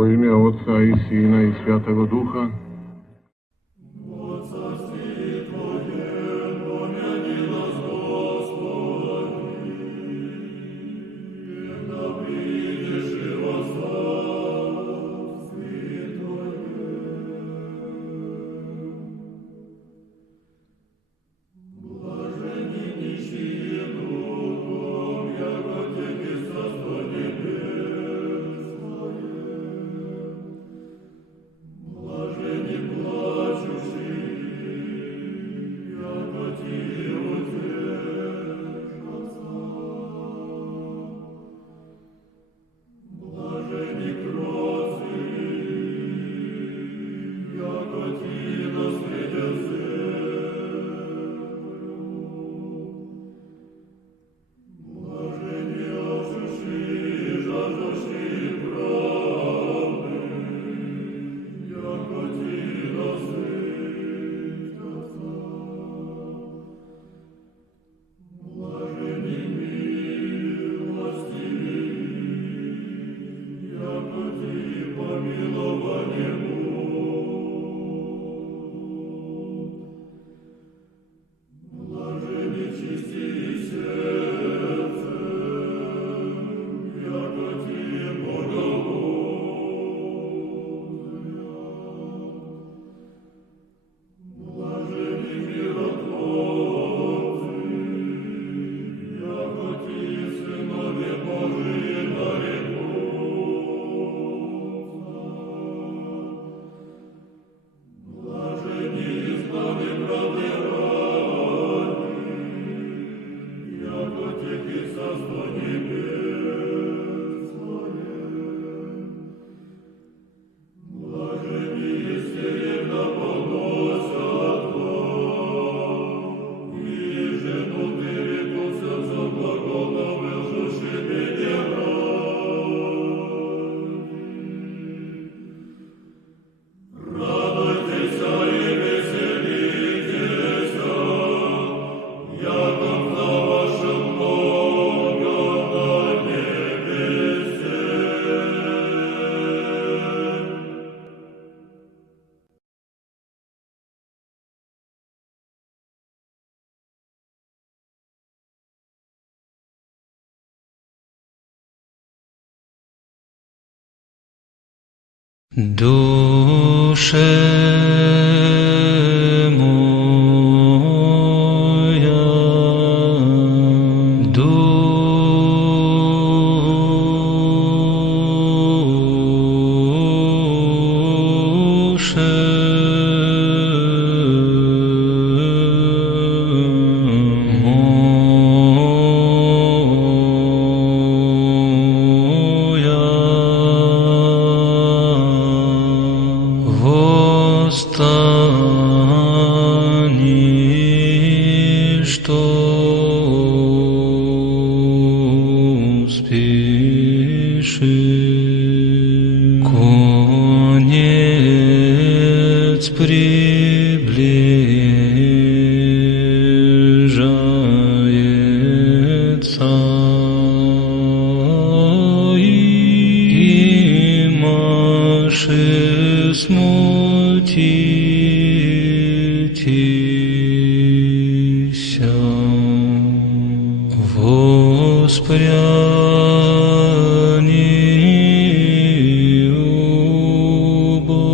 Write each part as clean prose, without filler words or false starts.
Во имя Отца и Сына и Святого Духа. Душе моя, душе восстани, что спеши, конец приближается, и маши смутитеся, воспряни убо,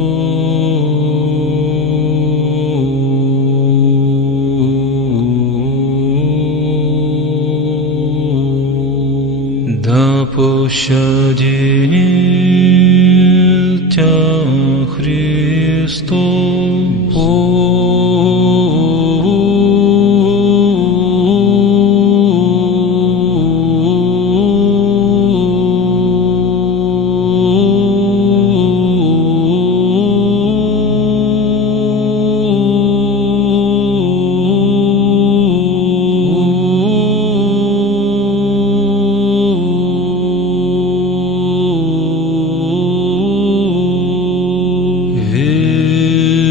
да пощадит тя Христос. Верующий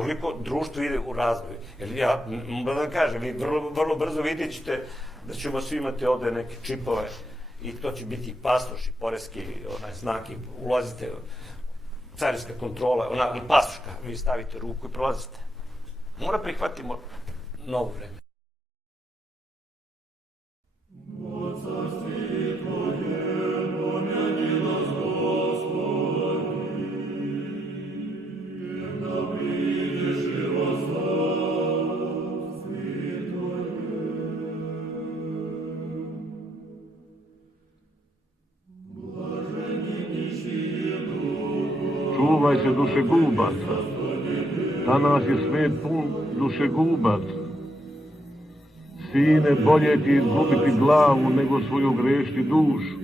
toliko društvo ide u razvoj. Jer ja, da vam kažem, vi vrlo brzo vidjet ćete da ćemo svi imati ovde neke čipove i to će biti pasoš i poreski znak i ulazite, carinska kontrola, i pasoška, vi stavite ruku i prolazite. Mora prihvatimo novo vreme. Čuvaj se dušegubaca. Danas je svet pun dušegubaca. Sine, bolje ti izgubiti glavu nego svoju grešti dušu.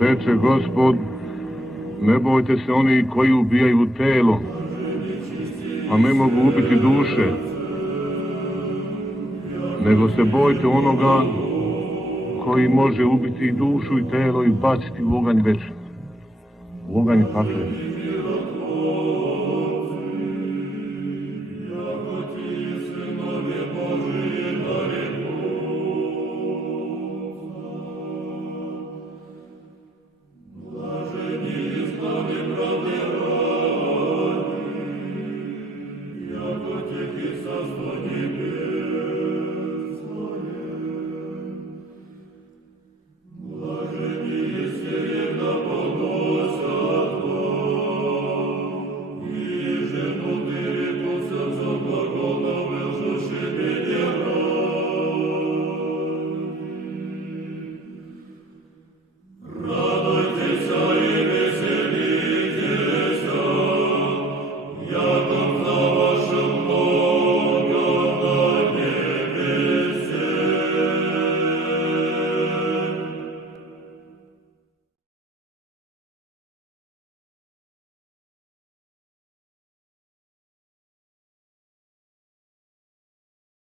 Reče Gospod, ne bojte se oni koji ubijaju telo, a ne mogu ubiti duše, nego se bojte onoga koji može ubiti i dušu i telo i baciti u oganj večni, u oganj pakle.